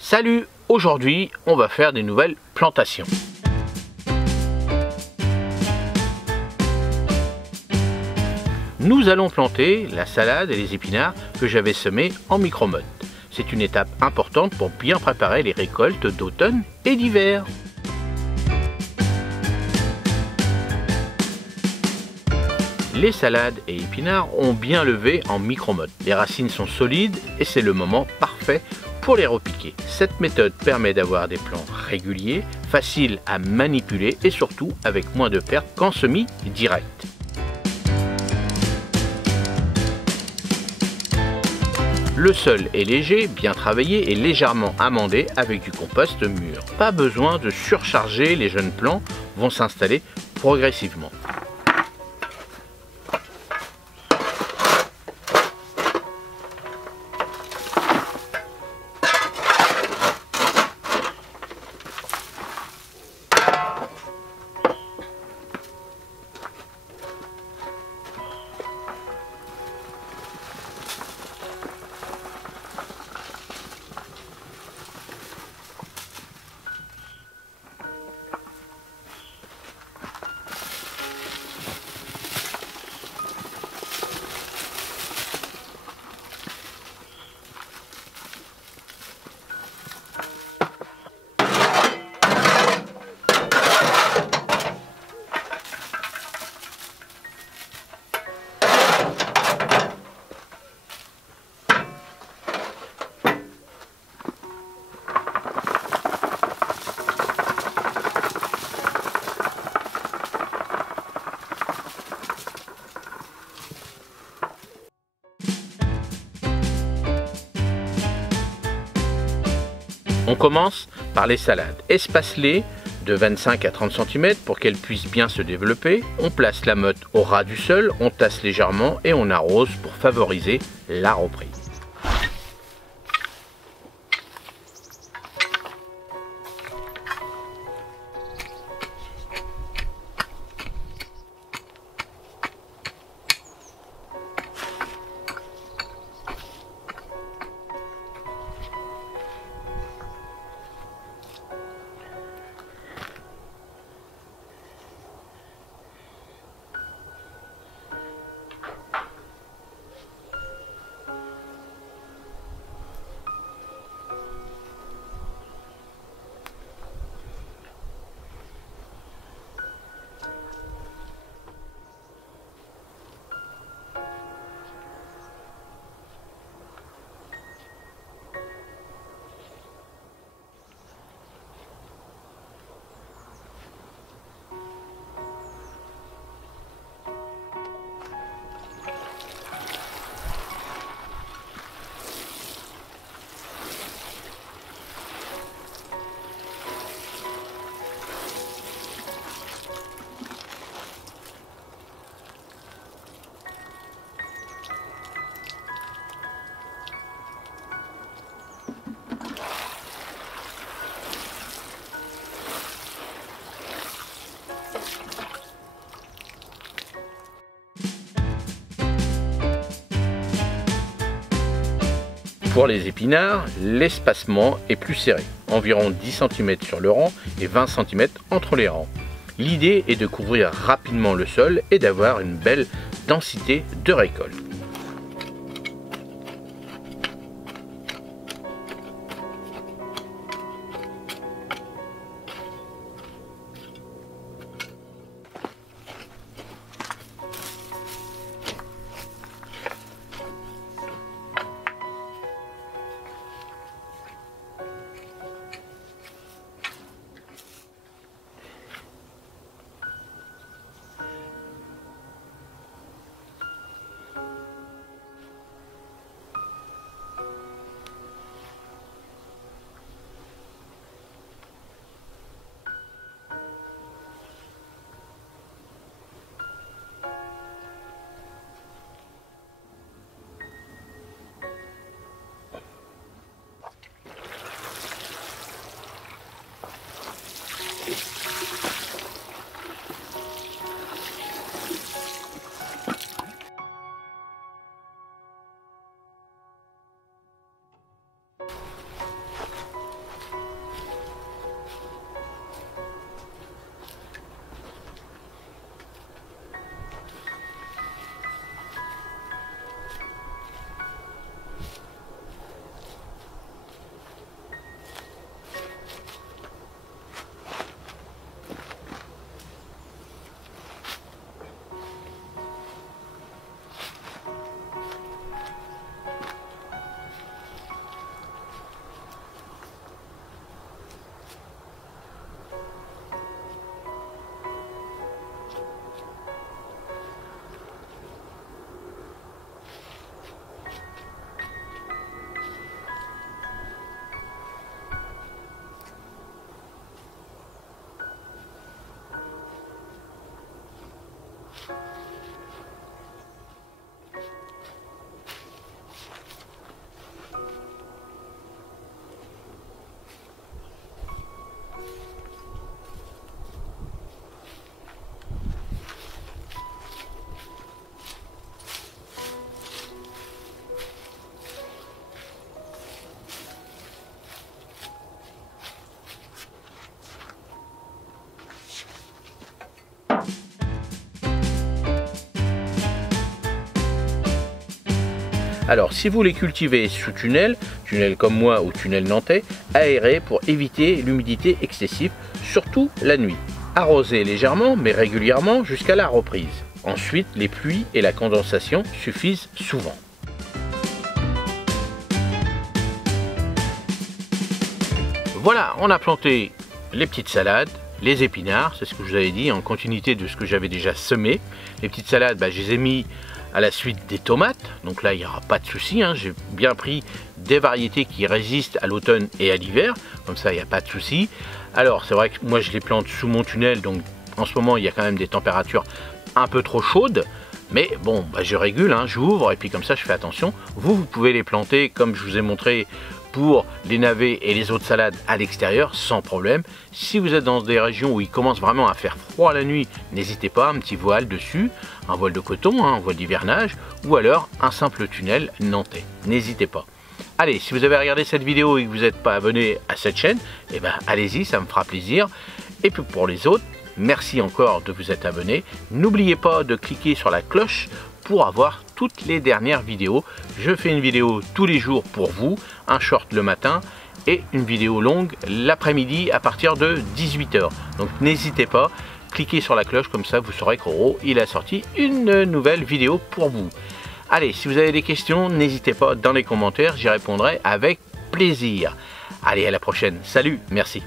Salut, aujourd'hui on va faire des nouvelles plantations. Nous allons planter la salade et les épinards que j'avais semés en micro-motte. C'est une étape importante pour bien préparer les récoltes d'automne et d'hiver. Les salades et épinards ont bien levé en micro-motte. Les racines sont solides et c'est le moment parfait pour les repiquer. Cette méthode permet d'avoir des plants réguliers, faciles à manipuler et surtout avec moins de pertes qu'en semis direct. Le sol est léger, bien travaillé et légèrement amendé avec du compost mûr. Pas besoin de surcharger, les jeunes plants vont s'installer progressivement. On commence par les salades. Espace-les de 25 à 30 cm pour qu'elles puissent bien se développer. On place la motte au ras du sol, on tasse légèrement et on arrose pour favoriser la reprise. Pour les épinards, l'espacement est plus serré, environ 10 cm sur le rang et 20 cm entre les rangs. L'idée est de couvrir rapidement le sol et d'avoir une belle densité de récolte. Alors si vous les cultivez sous tunnel comme moi ou tunnel nantais, aérez pour éviter l'humidité excessive, surtout la nuit. Arrosez légèrement mais régulièrement jusqu'à la reprise. Ensuite, les pluies et la condensation suffisent souvent. Voilà, on a planté les petites salades, les épinards, c'est ce que je vous avais dit, en continuité de ce que j'avais déjà semé. Les petites salades, je les ai mis à la suite des tomates, donc là il n'y aura pas de souci, hein. J'ai bien pris des variétés qui résistent à l'automne et à l'hiver, comme ça il n'y a pas de souci. Alors c'est vrai que moi je les plante sous mon tunnel, donc en ce moment il y a quand même des températures un peu trop chaudes, mais bon, je régule, hein, j'ouvre et puis comme ça je fais attention. Vous pouvez les planter comme je vous ai montré pour les navets et les autres salades à l'extérieur sans problème. Si vous êtes dans des régions où il commence vraiment à faire froid la nuit, n'hésitez pas, un petit voile dessus, un voile de coton, un voile d'hivernage, ou alors un simple tunnel nantais, n'hésitez pas. Allez, si vous avez regardé cette vidéo et que vous n'êtes pas abonné à cette chaîne, allez-y, ça me fera plaisir. Et puis pour les autres, merci encore de vous être abonné. N'oubliez pas de cliquer sur la cloche pour avoir toutes les dernières vidéos. Je fais une vidéo tous les jours pour vous, un short le matin et une vidéo longue l'après-midi à partir de 18 h. Donc n'hésitez pas, cliquez sur la cloche, comme ça vous saurez qu'en gros il a sorti une nouvelle vidéo pour vous. Allez, si vous avez des questions, n'hésitez pas dans les commentaires, j'y répondrai avec plaisir. Allez, à la prochaine. Salut, merci.